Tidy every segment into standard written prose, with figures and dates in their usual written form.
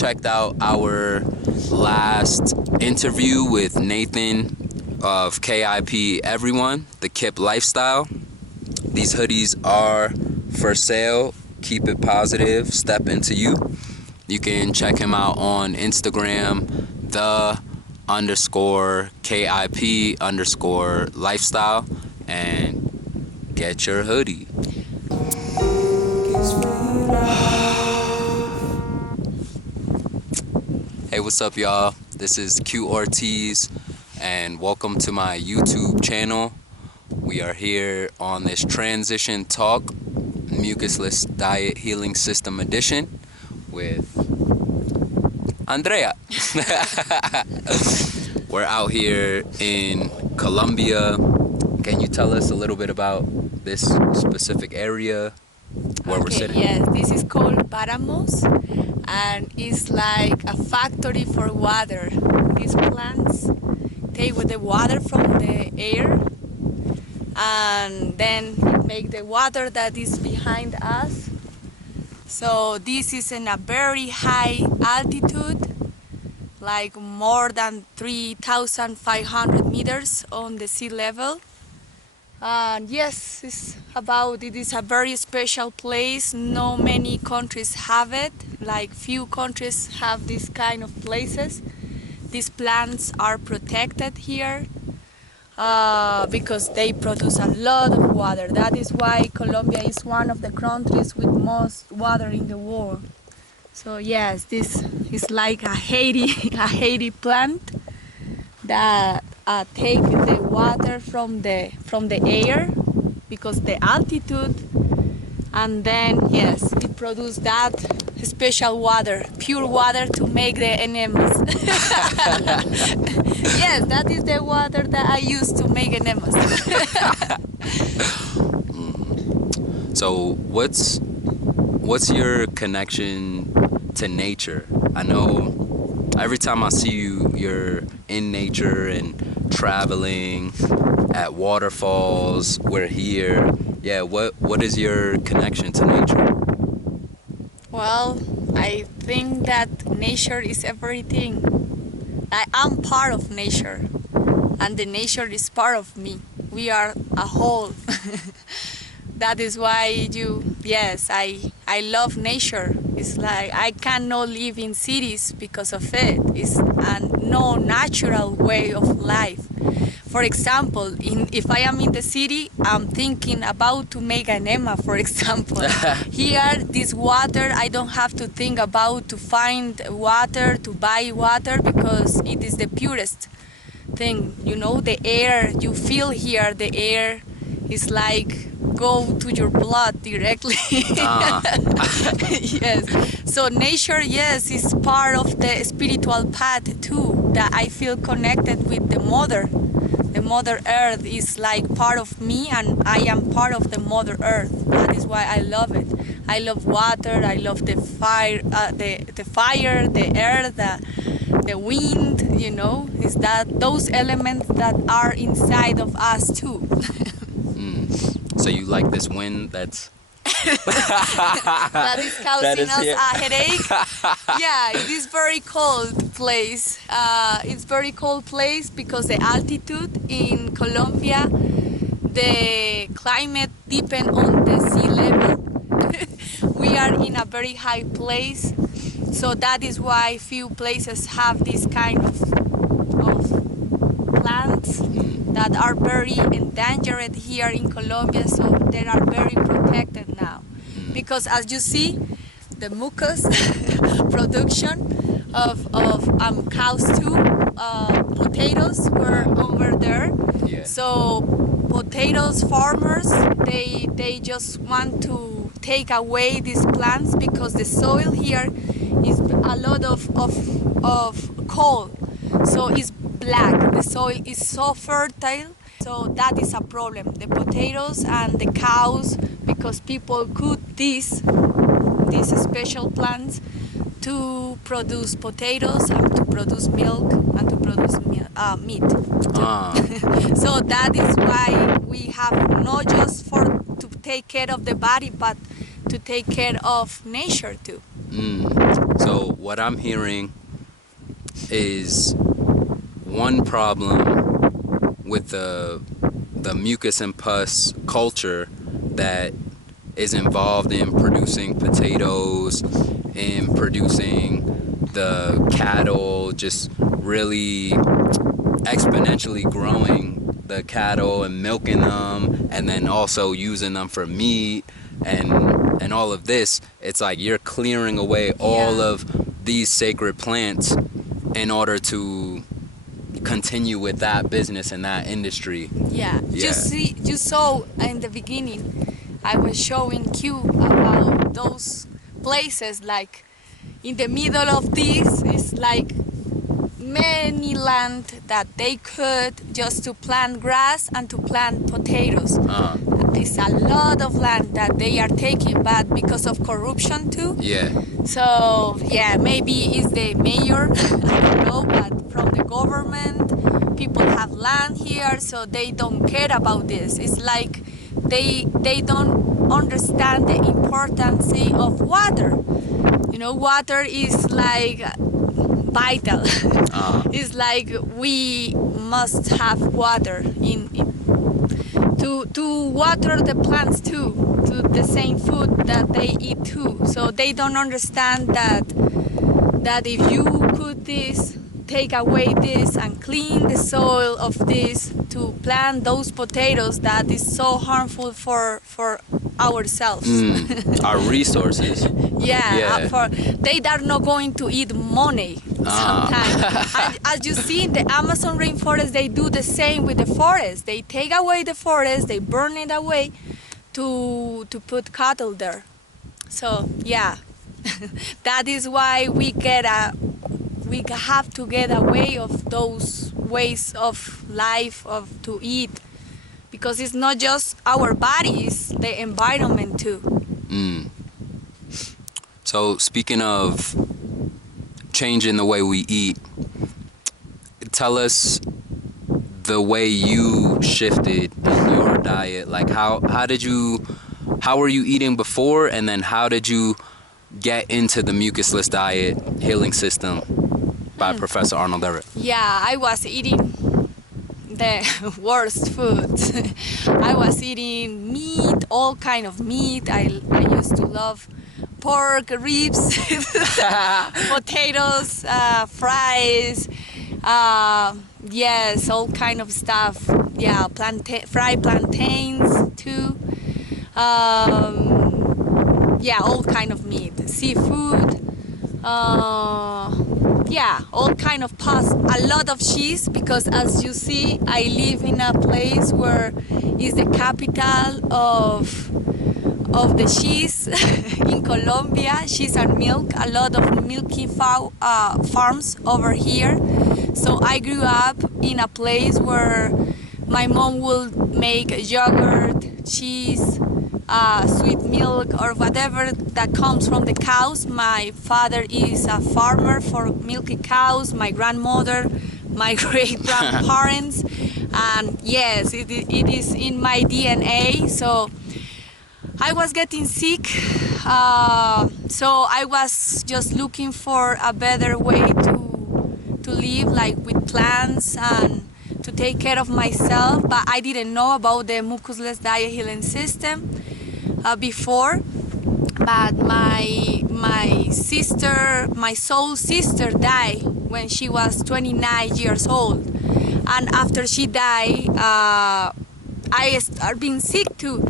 checked out our last interview with Nathan of KIP Everyone, the KIP Lifestyle. These hoodies are for sale. Keep it positive. Step into you. You can check him out on Instagram, _KIP_lifestyle, and get your hoodie. Hey, what's up, y'all? This is Q Ortiz, and welcome to my YouTube channel. We are here on this Transition Talk Mucusless Diet Healing System Edition with Andrea. We're out here in Colombia. Can you tell us a little bit about this specific area where we're sitting? Yes, this is called Paramos, and it's like a factory for water. These plants take the water from the air and then make the water that is behind us. So this is in a very high altitude, like more than 3,500 meters on the sea level. And yes, it is a very special place. No many countries have it. Like few countries have this kind of places. These plants are protected here because they produce a lot of water. That is why Colombia is one of the countries with most water in the world. So yes, this is like a Haiti plant that take the water from the air because the altitude, and then yes, it produces that special water, pure water to make the enemas. Yes, that is the water that I use to make enemas. So what's your connection to nature? I know every time I see you, you're in nature and traveling at waterfalls. We're here. Yeah, what is your connection to nature? Well, I think that nature is everything. I am part of nature, and the nature is part of me. We are a whole. That is why I love nature. It's like I cannot live in cities because of it. It's a no natural way of life. For example, if I am in the city, I'm thinking about to make an enema, for example. Here, this water, I don't have to think about to find water, to buy water, because it is the purest thing. You know, the air, you feel here, the air is like go to your blood directly. Yes. So nature, yes, is part of the spiritual path too, that I feel connected with the mother. The Mother Earth is like part of me, and I am part of the Mother Earth. That is why I love it. I love water. I love the fire, the air, the wind. You know, is that those elements that are inside of us too. So you like this wind that's that is causing us a headache. Yeah, it is very cold place. It's very cold place because the altitude in Colombia, the climate depends on the sea level. We are in a very high place, so that is why few places have this kind of plants that are very endangered here in Colombia, so they are very protected now. Because as you see, the mucus production of cows too, potatoes were over there. Yeah. So potatoes farmers, they just want to take away these plants because the soil here is a lot of coal. So it's black, the soil is so fertile, so that is a problem. The potatoes and the cows, because people cut these special plants to produce potatoes and to produce milk and to produce meat. So that is why we have not just to take care of the body, but to take care of nature too. So what I'm hearing is one problem with the mucus and pus culture that is involved in producing potatoes, in producing the cattle, just really exponentially growing the cattle and milking them, and then also using them for meat and all of this. It's like you're clearing away all of these sacred plants in order to continue with that business and that industry. Yeah. You saw in the beginning, I was showing you about those places, like in the middle of this is like many land that they could just to plant grass and to plant potatoes. It's a lot of land that they are taking, but because of corruption too. Yeah. So yeah, maybe it's the mayor, I don't know, but from the government, people have land here, so they don't care about this. It's like they don't understand the importance of water. You know, water is like vital. It's like we must have water to water the plants too, to the same food that they eat too. So they don't understand that if you could this, take away this and clean the soil of this to plant those potatoes, that is so harmful for ourselves. Our resources. They are not going to eat money sometimes. As you see in the Amazon rainforest, they do the same with the forest. They take away the forest, they burn it away to put cattle there. So yeah, that is why we have to get away of those ways of life to eat, because it's not just our body, it's the environment too. So speaking of changing the way we eat, tell us the way you shifted in your diet. Like how were you eating before, and then how did you get into the mucusless diet healing system by Professor Arnold Ehret? Yeah, I was eating the worst food. I was eating meat, all kind of meat. I used to love pork, ribs, potatoes, fries, yes, all kind of stuff. Yeah, fried plantains too. Yeah, all kind of meat, seafood. Yeah, all kind of pasta, a lot of cheese, because as you see, I live in a place where is the capital of the cheese in Colombia, cheese and milk, a lot of milky farms over here. So I grew up in a place where my mom will make yogurt, cheese, sweet milk, or whatever that comes from the cows. My father is a farmer for milky cows, my grandmother, my great-grandparents, and yes, it is in my DNA. So I was getting sick, so I was just looking for a better way to live, like with plants and to take care of myself, but I didn't know about the mucusless diet healing system before. But my sister, my soul sister, died when she was 29 years old, and after she died, I started being sick too,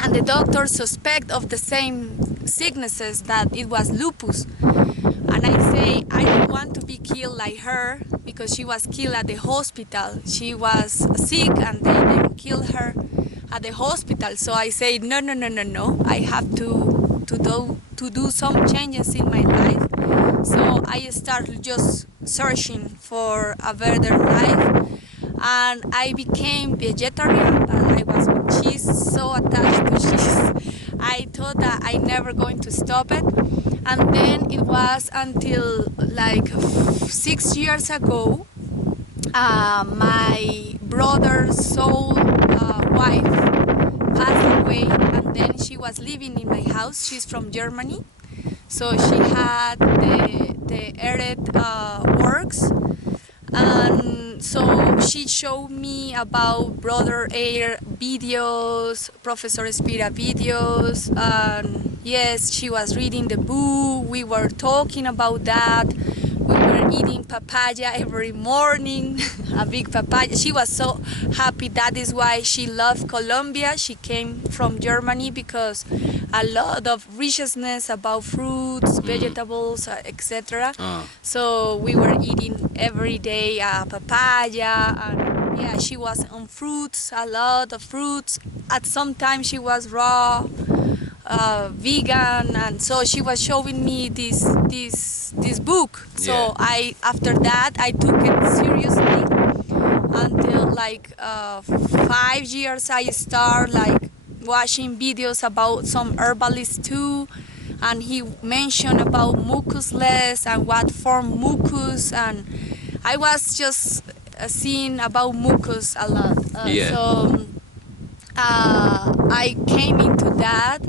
and the doctors suspect of the same sicknesses, that it was lupus. And I say, I don't want to be killed like her, because she was killed at the hospital. She was sick and they didn't kill her at the hospital. So I say, no. I have to do some changes in my life. So I started just searching for a better life. And I became vegetarian, and I was with cheese, so attached to cheese. I thought that I never going to stop it. And then it was until like 6 years ago, my brother's soul wife passed away, and then she was living in my house. She's from Germany. So she had the Ehret works, and so she showed me about Brother Air videos, Professor Spira videos, and yes, she was reading the book. We were talking about that. We were eating papaya every morning, a big papaya. She was so happy. That is why she loved Colombia. She came from Germany because a lot of richness about fruits, vegetables, etc. So we were eating every day papaya, and yeah, she was on fruits, a lot of fruits. At some time she was raw, vegan, and so she was showing me this book. So Yeah. after that I took it seriously until like 5 years I start like watching videos about some herbalists too, and he mentioned about Mucusless and what form mucus, and I was just seeing about mucus a lot. Yeah. So I came into that,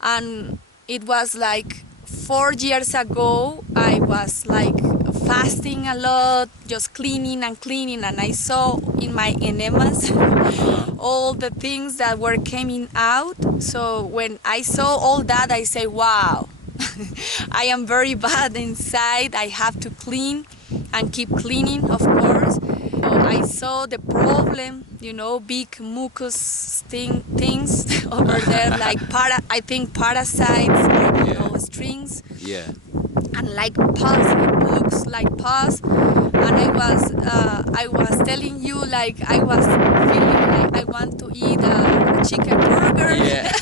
and it was like 4 years ago. I was like fasting a lot, just cleaning and cleaning, and I saw in my enemas all the things that were coming out. So when I saw all that, I say, wow, I am very bad inside. I have to clean and keep cleaning, of course. So I saw the problem, big mucus things over there, like I think parasites, strings, Yeah. and like pus. It looks like pus. And I was telling you, like I was feeling like I want to eat a chicken burger. Yeah.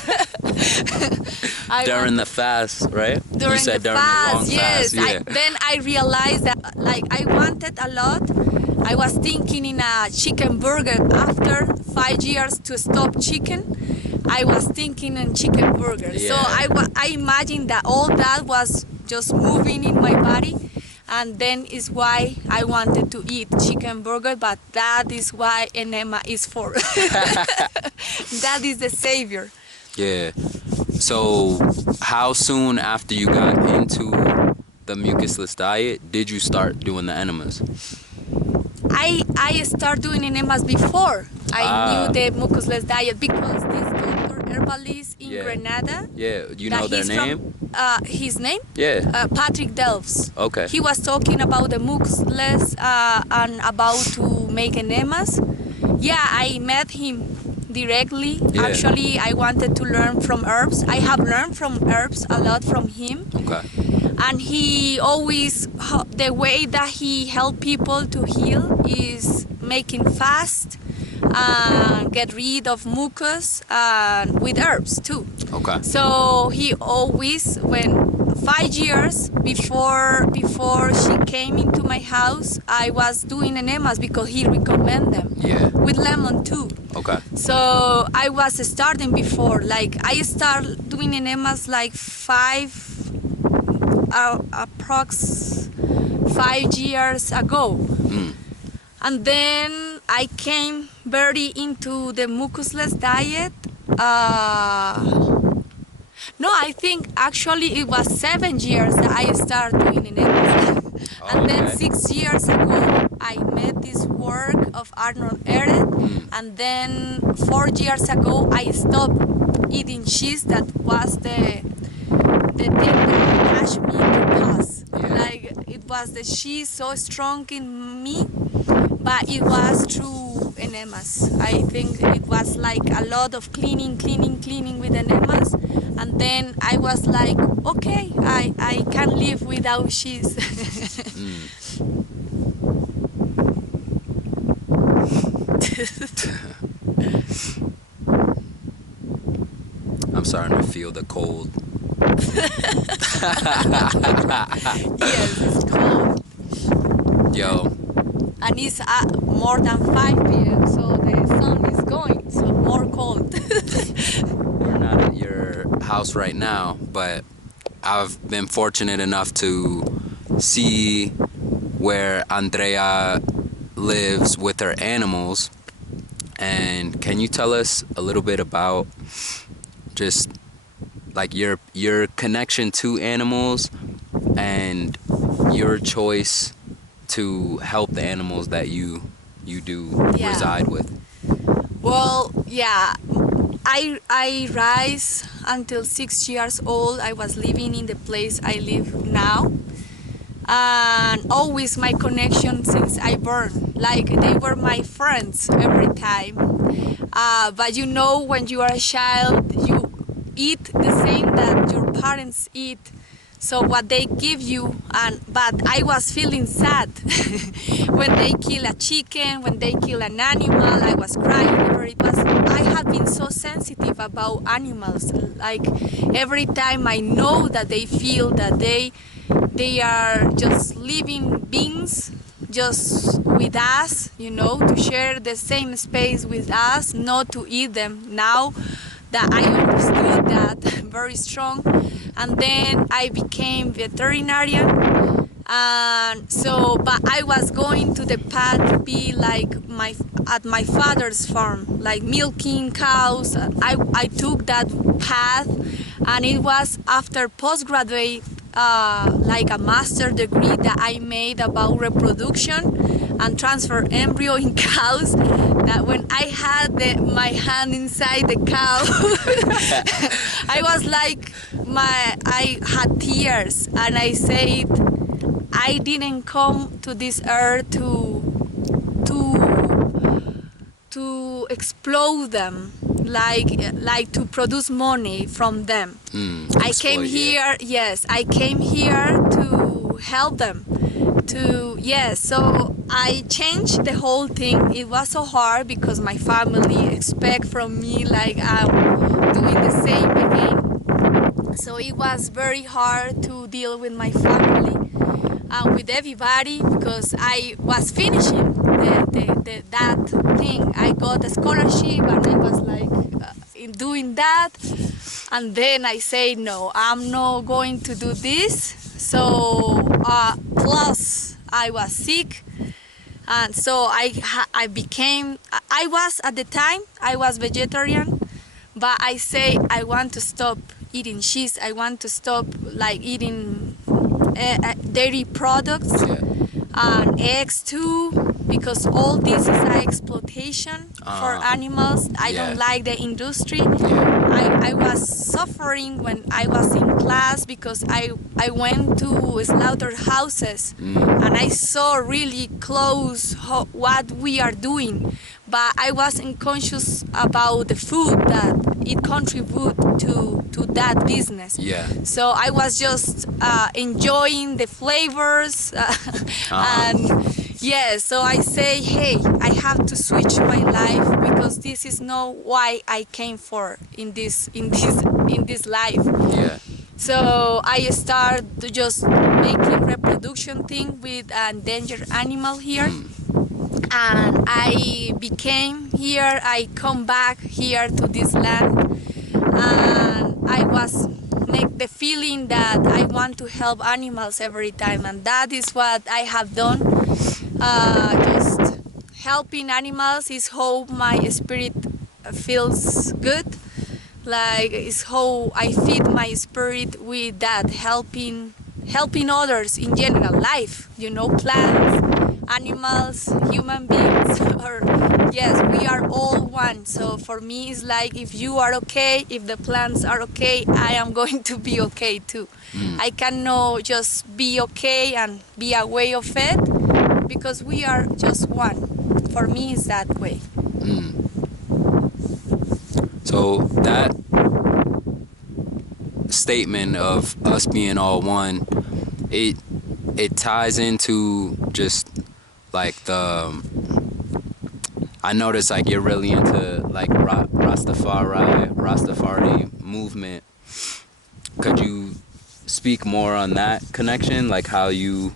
During the fast, right? During you said the during fast, the long yes. fast. Yeah. Then I realized that like I wanted a lot. I was thinking in a chicken burger. After 5 years to stop chicken, I was thinking in chicken burger. Yeah. So I imagined that all that was just moving in my body, and then is why I wanted to eat chicken burger. But that is why enema is for. That is the savior. Yeah. So, how soon after you got into the mucusless diet did you start doing the enemas? I started doing enemas before I knew the mucusless diet, because this doctor herbalist in Grenada. Yeah, you know their name? His name? Yeah. Patrick Delves. Okay. He was talking about the mucusless and about to make enemas. Yeah, I met him directly. Yeah. Actually, I wanted to learn from herbs. I have learned from herbs a lot from him. Okay. And he always, the way that he helped people to heal is making fast, get rid of mucus with herbs too. Okay. So he always, when 5 years before she came into my house, I was doing enemas because he recommended them. Yeah. With lemon too. Okay. So I was starting before, like I started doing enemas like approx 5 years ago. And then I came very into the mucusless diet. No, I think actually it was 7 years that I started doing enemas. And then 6 years ago I met this work of Arnold Ehret, and then 4 years ago I stopped eating cheese. That was the thing that catch me to pause. Like it was the cheese so strong in me, but it was through enemas. I think it was like a lot of cleaning with enemas, and then I was like, okay, I can live without cheese. I'm starting to feel the cold. Yes, it's cold. Yo. And it's more than 5 p.m., so the sun is going, so more cold. We're not at your house right now, but I've been fortunate enough to see where Andrea lives with her animals. And can you tell us a little bit about just like your connection to animals and your choice to help the animals that you do Yeah. reside with. Well, yeah. I rise until 6 years old. I was living in the place I live now, and always my connection since I born. Like they were my friends every time. But you know, when you are a child, you eat the same that your parents eat. So what they give you, but I was feeling sad when they kill a chicken, when they kill an animal. I was crying. I have been so sensitive about animals. Like every time I know that they feel that they are just living beings, just with us, to share the same space with us, not to eat them. Now that I understood that very strong, and then I became veterinarian, and so, but I was going to the path to be like at my father's farm, like milking cows. I took that path, and it was after postgraduate, like a master degree that I made about reproduction and transfer embryo in cows, that when I had my hand inside the cow, I was like, I had tears, and I said, I didn't come to this earth to explode them, like to produce money from them. I came here, yes, I came here to help them. So I changed the whole thing. It was so hard because my family expect from me like I'm doing the same again. So it was very hard to deal with my family and with everybody, because I was finishing that thing. I got a scholarship and I was like in doing that, and then I say no, I'm not going to do this. So plus I was sick, and so I became, I was at the time I was vegetarian, but I say I want to stop eating cheese. I want to stop like eating dairy products and eggs too, because all this is an exploitation for animals. I don't like the industry. I was suffering when I was in class because I went to slaughterhouses and I saw really close what we are doing, but I wasn't conscious about the food that it contributes to that business. So I was just enjoying the flavors and so I say, hey, I have to switch my life, because this is not why I came for in this life. So I start to just making reproduction thing with an endangered animal here. And I became here, I come back here to this land, and I was make the feeling that I want to help animals every time, and that is what I have done. Just helping animals is how my spirit feels good. Like, it's how I feed my spirit with that, helping others in general, life, plants, animals, human beings, or yes, we are all one. So for me, it's like, if you are okay, if the plants are okay, I am going to be okay too. I cannot just be okay and be away of it, because we are just one. For me, it's that way. So that statement of us being all one, it ties into just like I noticed like you're really into like Rastafari movement. Could you speak more on that connection, like how you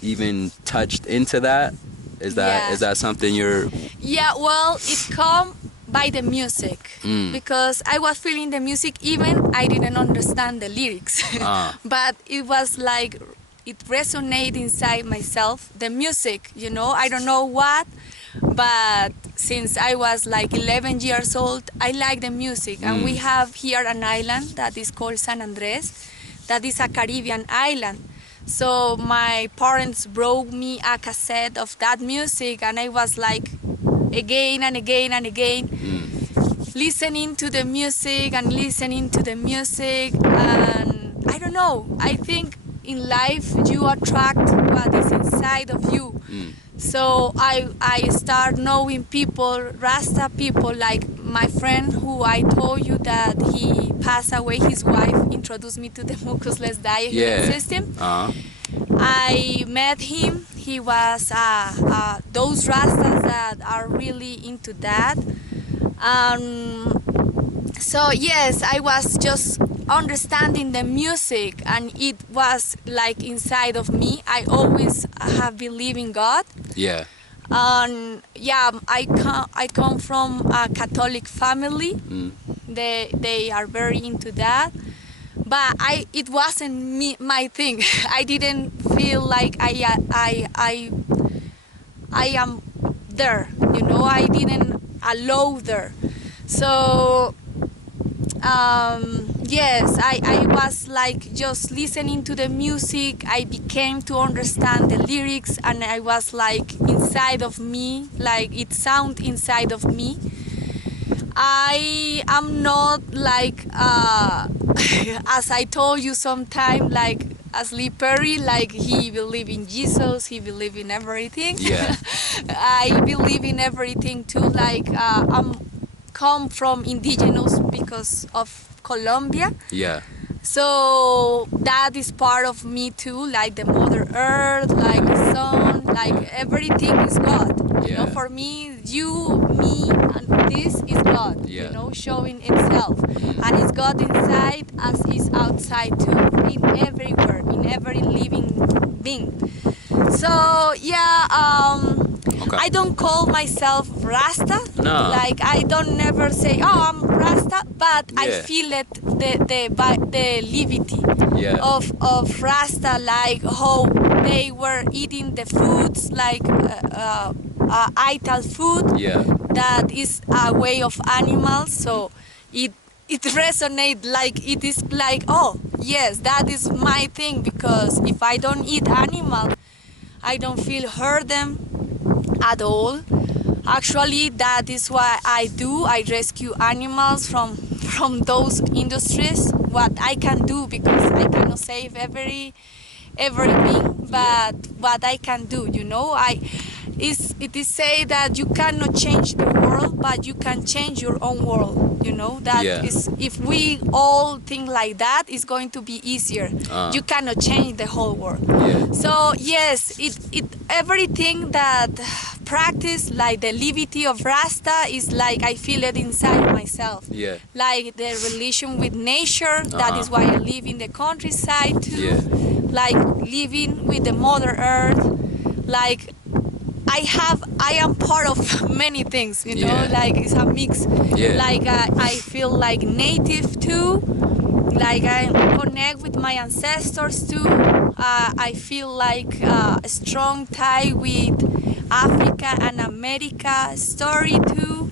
even touched into that? Is that something you're... Well, it come by the music, because I was feeling the music, even I didn't understand the lyrics. But it was like it resonated inside myself, the music, I don't know what, But since I was like 11 years old, I like the music. And we have here an island that is called San Andres, that is a Caribbean island. So my parents brought me a cassette of that music, and I was like again and again and again listening to the music and listening to the music. And I don't know, I think in life you attract what is inside of you. So I start knowing people, Rasta people, like my friend who I told you that he passed away, his wife introduced me to the Mucusless diet system. I met him. He was those Rastas that are really into that. So yes, I was just understanding the music, and it was like inside of me. I always have believed in God. Yeah. Yeah, I come from a Catholic family. They are very into that. But it wasn't my thing. I didn't feel like I am there. You know, I didn't allow there. So yes, I was like just listening to the music. I became to understand the lyrics, and I was like inside of me, like it sound inside of me. I am not like as I told you sometime, like a slippery, like he believe in Jesus, he believe in everything. Yeah. I believe in everything too. Like I'm come from indigenous because of Colombia. Yeah. So that is part of me too, like the Mother Earth, like the sun, like everything is God. You know, for me, you, me, and this is God. You know, showing itself, and it's God inside as is outside too, in everywhere, in every living being. So yeah, I don't call myself Rasta. No. Like I don't never say, oh, I'm Rasta, but I feel it, the levity of Rasta, like how they were eating the foods, like ital food. That is a way of animals. So it resonates, like it is like, oh yes, that is my thing, because if I don't eat animal, I don't feel hurt them at all. Actually, that is why I do. I rescue animals from those industries. What I can do, because I cannot save everything, but what I can do, you know, it is say that you cannot change the world, but you can change your own world. You know, that is, if we all think like that, it's going to be easier. You cannot change the whole world. So yes, it everything that practice, like the levity of Rasta, is like I feel it inside myself. Like the relation with nature. That is why I live in the countryside too. Like living with the Mother Earth. Like I am part of many things, you know, like it's a mix. Like I feel like native too, like I connect with my ancestors too. I feel like a strong tie with Africa and America story too.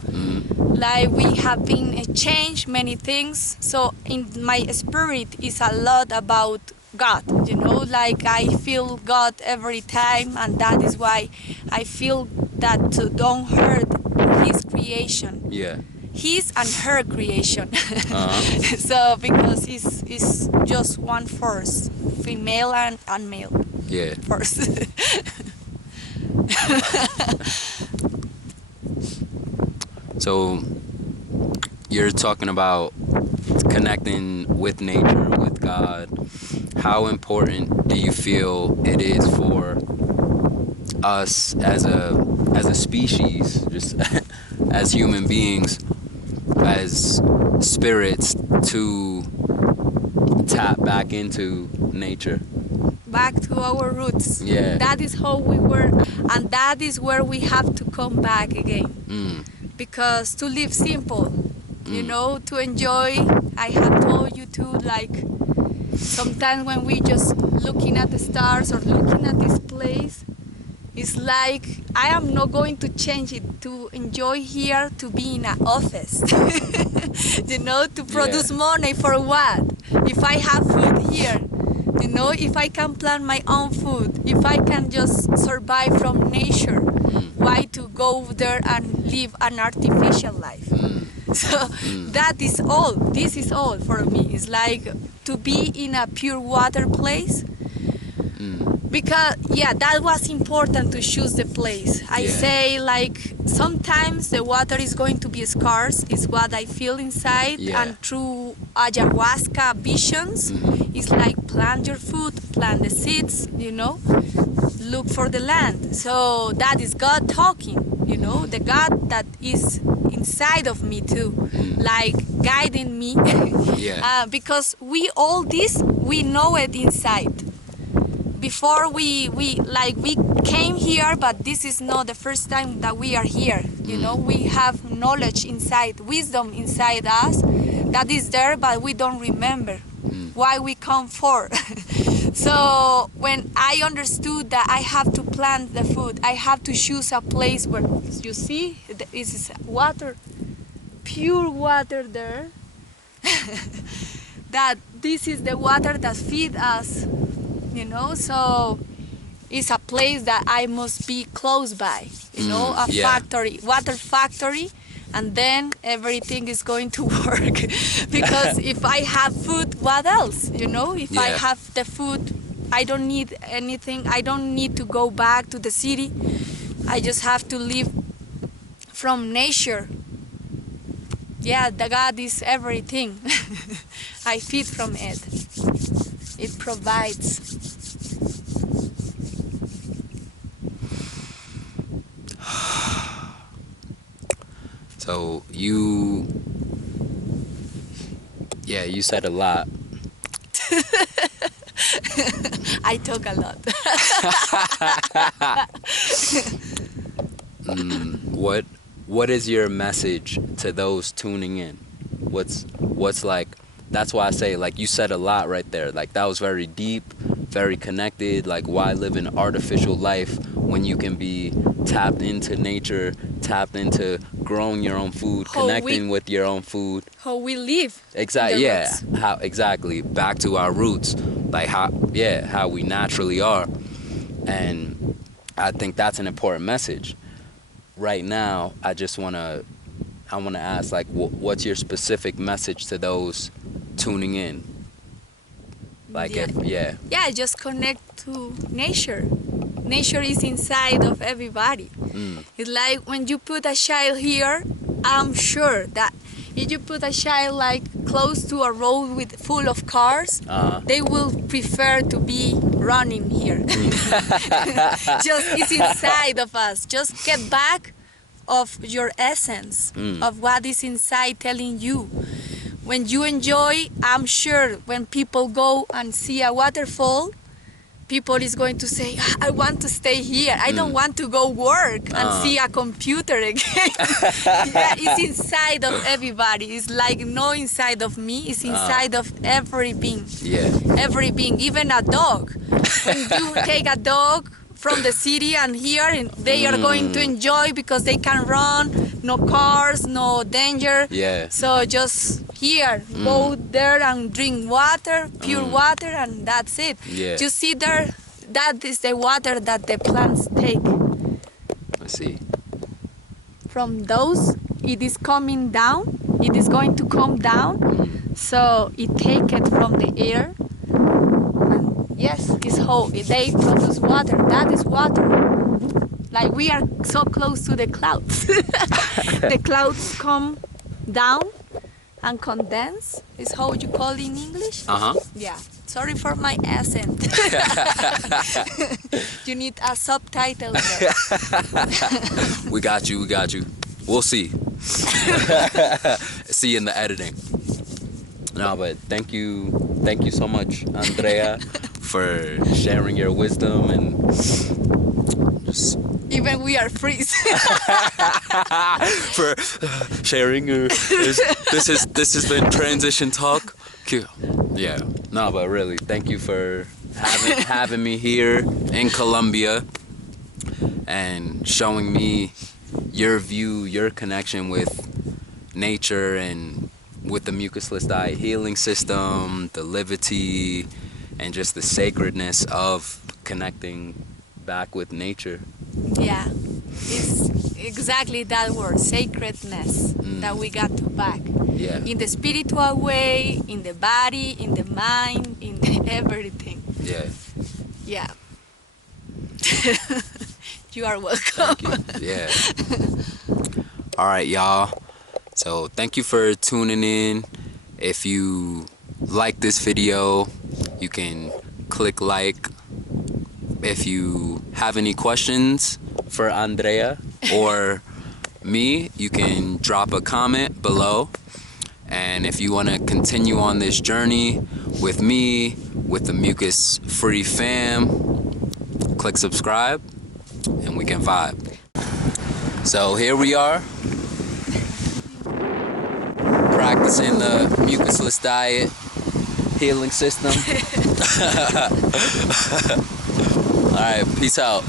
Like we have been changed many things. So in my spirit is a lot about God, you know, like I feel God every time, and that is why I feel that to don't hurt His creation. His and her creation. So because it's just one force, female and male. First. So you're talking about connecting with nature, with God. How important do you feel it is for us as a species, just as human beings, as spirits, to tap back into nature? Back to our roots. That is how we were, and that is where we have to come back again. Because to live simple, you know, to enjoy, I have told you to, like, sometimes when we just looking at the stars or looking at this place, It's like I am not going to change it to enjoy here, to be in an office. To produce money for what? If I have food here, if I can plant my own food, if I can just survive from nature, why to go there and live an artificial life? So that is all. This is all for me. It's like to be in a pure water place. Because, that was important to choose the place. I say, like, sometimes the water is going to be scarce, is what I feel inside. And through ajaguasca visions, it's like plant your food, plant the seeds, look for the land. So that is God talking, the God that is inside of me too, like guiding me. Because we know it inside. Before we came here, but this is not the first time that we are here. We have knowledge inside, wisdom inside us that is there, but we don't remember why we come for. So when I understood that I have to plant the food, I have to choose a place where, you see, is water, pure water there. That this is the water that feeds us. So it's a place that I must be close by, factory, water factory, and then everything is going to work. Because if I have food, what else? If I have the food, I don't need anything. I don't need to go back to the city. I just have to live from nature. The God is everything. I feed from it. It provides. So you said a lot. I talk a lot. What is your message to those tuning in? What's like, that's why I say, like, you said a lot right there. Like, that was very deep, very connected. Like, why live an artificial life when you can be tapped into nature, tapped into growing your own food, connecting with your own food. How we live. Exactly. How exactly back to our roots, like how we naturally are. And I think that's an important message. Right now, I want to ask, like, what's your specific message to those tuning in? Like, just connect to nature. Nature is inside of everybody. It's like when you put a child here, I'm sure that if you put a child like close to a road full of cars, they will prefer to be running here. Just it's inside of us. Just get back of your essence, of what is inside telling you. When you enjoy, I'm sure when people go and see a waterfall, people is going to say, I want to stay here. I don't want to go work and see a computer again. It's inside of everybody. It's like no inside of me. It's inside of every being. Every being, even a dog. When you take a dog from the city and here, and they are going to enjoy because they can run, no cars, no danger. So just here, go there and drink water, pure water, and that's it. You see there, that is the water that the plants take. I see. From those, it is coming down. It is going to come down. So it take it from the air. Yes, it's how they produce water. That is water. Like we are so close to the clouds. The clouds come down and condense. Is how you call it in English? Yeah. Sorry for my accent. You need a subtitle there. We got you. We'll see. See you in the editing. No, but thank you so much, Andrea, for sharing your wisdom and just even we are freeze. For sharing this has been transition talk. Yeah, no, but really, thank you for having me here in Colombia. and showing me your view, your connection with nature and with the mucusless diet healing system, the liberty, and just the sacredness of connecting back with nature. Yeah, it's exactly that word, sacredness, that we got to back. Yeah. In the spiritual way, in the body, in the mind, in everything. Yeah. Yeah. You are welcome. Thank you. Yeah. All right, y'all. So thank you for tuning in. If you like this video, you can click like. If you have any questions for Andrea or me, you can drop a comment below. And if you want to continue on this journey with me, with the Mucus Free fam, click subscribe and we can vibe. So here we are, practicing the mucusless diet healing system. All right, peace out.